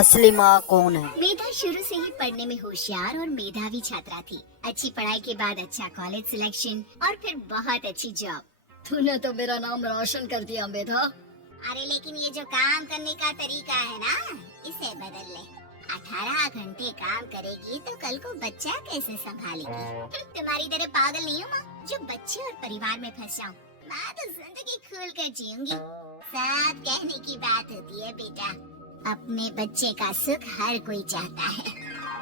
असली माँ कौन है? मेधा शुरू से ही पढ़ने में होशियार और मेधावी छात्रा थी। अच्छी पढ़ाई के बाद अच्छा कॉलेज सिलेक्शन और फिर बहुत अच्छी जॉब। तूने तो मेरा नाम रोशन कर दिया मेधा। अरे लेकिन ये जो काम करने का तरीका है ना, इसे बदल ले। 18 घंटे काम करेगी तो कल को बच्चा कैसे संभालेगी? तुम्हारी तरह पागल नहीं हूँ माँ, जो बच्चे और परिवार में फंस जाऊँ। मैं तो जिंदगी खुल कर जीऊंगी। सब कहने की बात होती है बेटा, अपने बच्चे का सुख हर कोई चाहता है।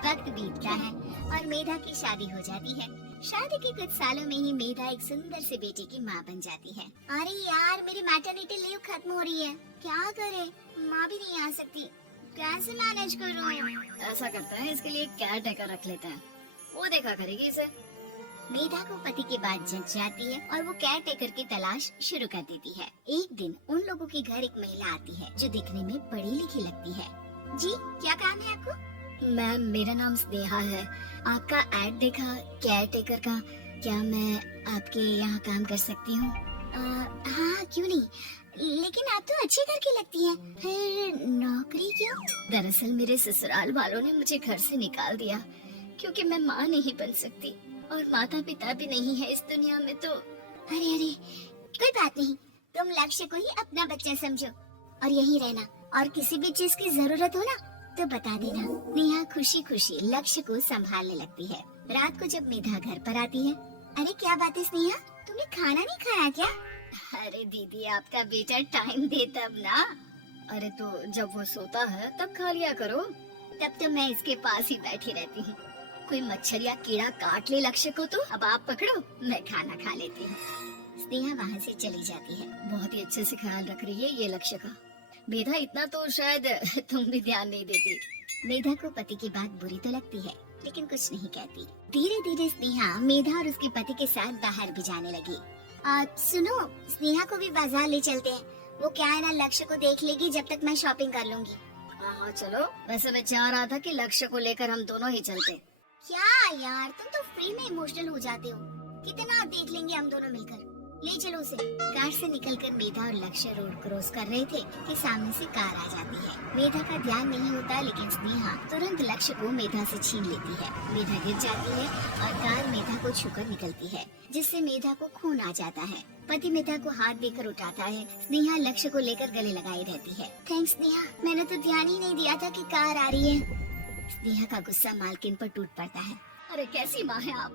वक्त बीतता है और मेधा की शादी हो जाती है। शादी के कुछ सालों में ही मेधा एक सुंदर से बेटे की माँ बन जाती है। अरे यार, मेरी मैटरनिटी लीव खत्म हो रही है, क्या करे? माँ भी नहीं आ सकती, कैसे मैनेज करूँ? ऐसा करता है, इसके लिए केयर टेकर रख लेते हैं, वो देखा करेगी इसे। मेधा को पति की बात जच जाती है और वो केयर टेकर की तलाश शुरू कर देती है। एक दिन उन लोगों के घर एक महिला आती है जो दिखने में पढ़ी लिखी लगती है। जी, क्या काम है आपको? मैम, मेरा नाम स्नेहा है। आपका ऐड देखा केयर टेकर का, क्या मैं आपके यहाँ काम कर सकती हूँ? हाँ, क्यों नहीं, लेकिन आप तो अच्छे घर की लगती हैं, फिर नौकरी क्यों? दरअसल मेरे ससुराल वालों ने मुझे घर से निकाल दिया क्योंकि मैं माँ नहीं बन सकती और माता पिता भी नहीं है इस दुनिया में। तो अरे अरे, कोई बात नहीं, तुम लक्ष्य को ही अपना बच्चा समझो और यहीं रहना, और किसी भी चीज की जरूरत हो ना तो बता देना। नेहा खुशी खुशी लक्ष्य को संभालने लगती है। रात को जब मेधा घर पर आती है, अरे क्या बात है स्नेहा, तुमने खाना नहीं खाया क्या? अरे दीदी, आपका बेटा टाइम दे तब ना। अरे तो जब वो सोता है तब खा लिया करो। तब तो मैं इसके पास ही बैठी रहती हूँ। कोई मच्छर या कीड़ा काट ले लक्ष्य को तो अब आप पकड़ो, मैं खाना खा लेती हूँ। स्नेहा वहाँ से चली जाती है। बहुत ही अच्छे से ख्याल रख रही है ये लक्ष्य का। मेधा, इतना तो शायद तुम भी ध्यान नहीं देती। मेधा को पति की बात बुरी तो लगती है, लेकिन कुछ नहीं कहती। धीरे धीरे स्नेहा मेधा और उसके पति के साथ बाहर भी जाने लगी। सुनो, स्नेहा को भी बाजार ले चलते हैं। वो क्या है ना, लक्ष्य को देख लेगी जब तक मैं शॉपिंग कर लूंगी। हाँ चलो, वैसे मैं चाह रहा था कि लक्ष्य को लेकर हम दोनों ही चलते। क्या यार, तुम तो फ्री में इमोशनल हो जाते हो। कितना देख लेंगे हम दोनों मिलकर, ले चलो उसे। कार से निकलकर मेधा और लक्ष्य रोड क्रॉस कर रहे थे कि सामने से कार आ जाती है। मेधा का ध्यान नहीं होता, लेकिन स्नेहा तुरंत लक्ष्य को मेधा से छीन लेती है। मेधा गिर जाती है और कार मेधा को छूकर निकलती है, जिससे मेधा को खून आ जाता है। पति मेधा को हाथ देकर उठाता है। स्नेहा लक्ष्य को लेकर गले लगाई रहती है। थैंक्स स्नेहा, मैंने तो ध्यान ही नहीं दिया था कि कार आ रही है। स्नेहा का गुस्सा मालकिन पर टूट पड़ता है। अरे कैसी माँ है आप,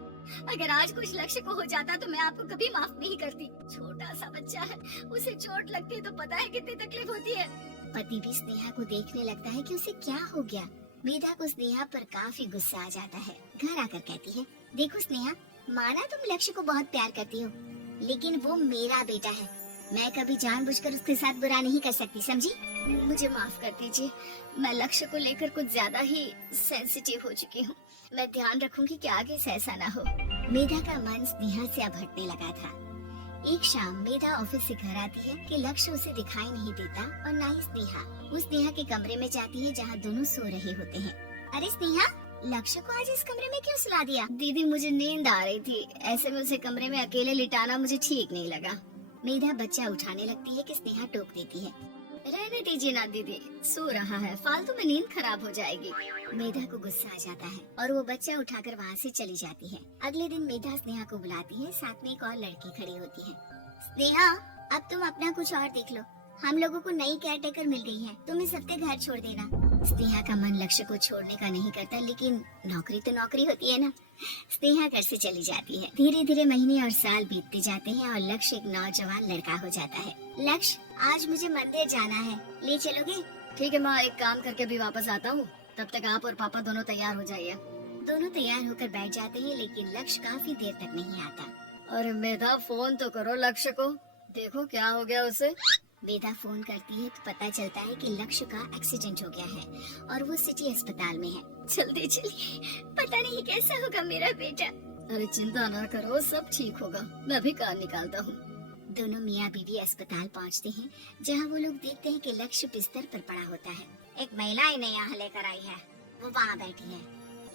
अगर आज कुछ लक्ष्य को हो जाता तो मैं आपको कभी माफ नहीं करती। छोटा सा बच्चा है, उसे चोट लगती है तो पता है कितनी तकलीफ होती है। पति भी स्नेहा को देखने लगता है कि उसे क्या हो गया। मेधा को स्नेहा पर काफी गुस्सा आ जाता है। घर आकर कहती है, देखो स्नेहा, माना तुम लक्ष्य को बहुत प्यार करती हो, लेकिन वो मेरा बेटा है। मैं कभी जानबूझकर उसके साथ बुरा नहीं कर सकती, समझी? मुझे माफ कर दीजिए, मैं लक्ष्य को लेकर कुछ ज्यादा ही सेंसिटिव हो चुकी हूँ। मैं ध्यान रखूंगी कि आगे से ऐसा ना हो। मेधा का मन स्नेहा से अब हटने लगा था। एक शाम मेधा ऑफिस से घर आती है कि लक्ष्य उसे दिखाई नहीं देता और ना ही स्नेहा। वो स्नेहा के कमरे में जाती है जहाँ दोनों सो रहे होते हैं। अरे स्नेहा, लक्ष्य को आज इस कमरे में क्यों सुला दिया? दीदी, मुझे नींद आ रही थी, ऐसे में उसे कमरे में अकेले लिटाना मुझे ठीक नहीं लगा। मेधा बच्चा उठाने लगती है कि स्नेहा टोक देती है। रहने दीजिए ना दीदी, सो रहा है, फालतू में नींद खराब हो जाएगी। मेधा को गुस्सा आ जाता है और वो बच्चा उठाकर वहाँ से चली जाती है। अगले दिन मेधा स्नेहा को बुलाती है, साथ में एक और लड़की खड़ी होती है। स्नेहा, अब तुम अपना कुछ और देख लो, हम लोगों को नई केयर टेकर मिल गई है, तुम इस हफ्ते घर छोड़ देना। स्नेहा का मन लक्ष्य को छोड़ने का नहीं करता, लेकिन नौकरी तो नौकरी होती है ना। स्नेहा घर से चली जाती है। धीरे धीरे महीने और साल बीतते जाते हैं और लक्ष्य एक नौजवान लड़का हो जाता है। लक्ष्य, आज मुझे मंदिर जाना है, ले चलोगे? ठीक है माँ, एक काम करके भी वापस आता हूँ, तब तक आप और पापा दोनों तैयार हो जाइए। दोनों तैयार होकर बैठ जाते हैं, लेकिन लक्ष्य काफी देर तक नहीं आता। अरे मेधा, फोन तो करो लक्ष्य को, देखो क्या हो गया उसे। मेधा फोन करती है तो पता चलता है कि लक्ष्य का एक्सीडेंट हो गया है और वो सिटी अस्पताल में है। जल्दी चलिए, पता नहीं कैसा होगा मेरा बेटा। अरे चिंता ना करो, सब ठीक होगा, मैं भी कार निकालता हूँ। दोनों मियाँ बीवी अस्पताल पहुँचते हैं, जहाँ वो लोग देखते हैं कि लक्ष्य बिस्तर पर पड़ा होता है। एक महिला इन्हें यहाँ लेकर आई है, वो वहाँ बैठी है,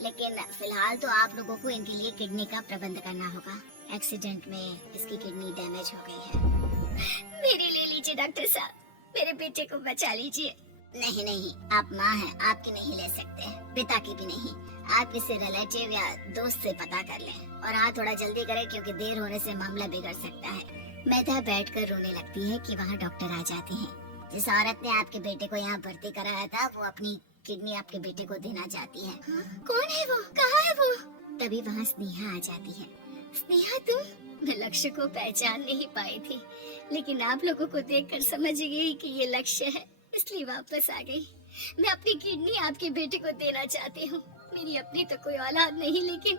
लेकिन फिलहाल तो आप लोगों को इनके लिए किडनी का प्रबंध करना होगा। एक्सीडेंट में इसकी किडनी डैमेज हो गई है। मेरे ले लीजिए डॉक्टर साहब, मेरे बेटे को बचा लीजिए। नहीं नहीं, आप माँ हैं, आपकी नहीं ले सकते, पिता की भी नहीं। आप किसी रिलेटिव या दोस्त से पता कर लें और हाँ थोड़ा जल्दी करें क्योंकि देर होने से मामला बिगड़ सकता है। मेधा बैठकर रोने लगती है कि वहाँ डॉक्टर आ जाते हैं। जिस औरत ने आपके बेटे को यहाँ भर्ती कराया था वो अपनी किडनी आपके बेटे को देना चाहती है। कौन है वो? कहाँ है वो? तभी वहाँ स्नेहा आ जाती है। स्नेहा तुम? मैं लक्ष्य को पहचान नहीं पाई थी, लेकिन आप लोगों को देखकर समझ गई कि ये लक्ष्य है, इसलिए वापस आ गई। मैं अपनी किडनी आपके बेटे को देना चाहती हूँ। मेरी अपनी तो कोई औलाद नहीं, लेकिन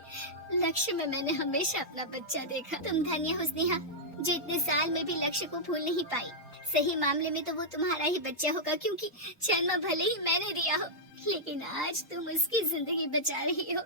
लक्ष्य में मैंने हमेशा अपना बच्चा देखा। तुम धन्य हो स्नेहा, जो इतने साल में भी लक्ष्य को भूल नहीं पाई। सही मामले में तो वो तुम्हारा ही बच्चा होगा, क्योंकि जन्म भले ही मैंने दिया हो, लेकिन आज तुम उसकी जिंदगी बचा रही हो।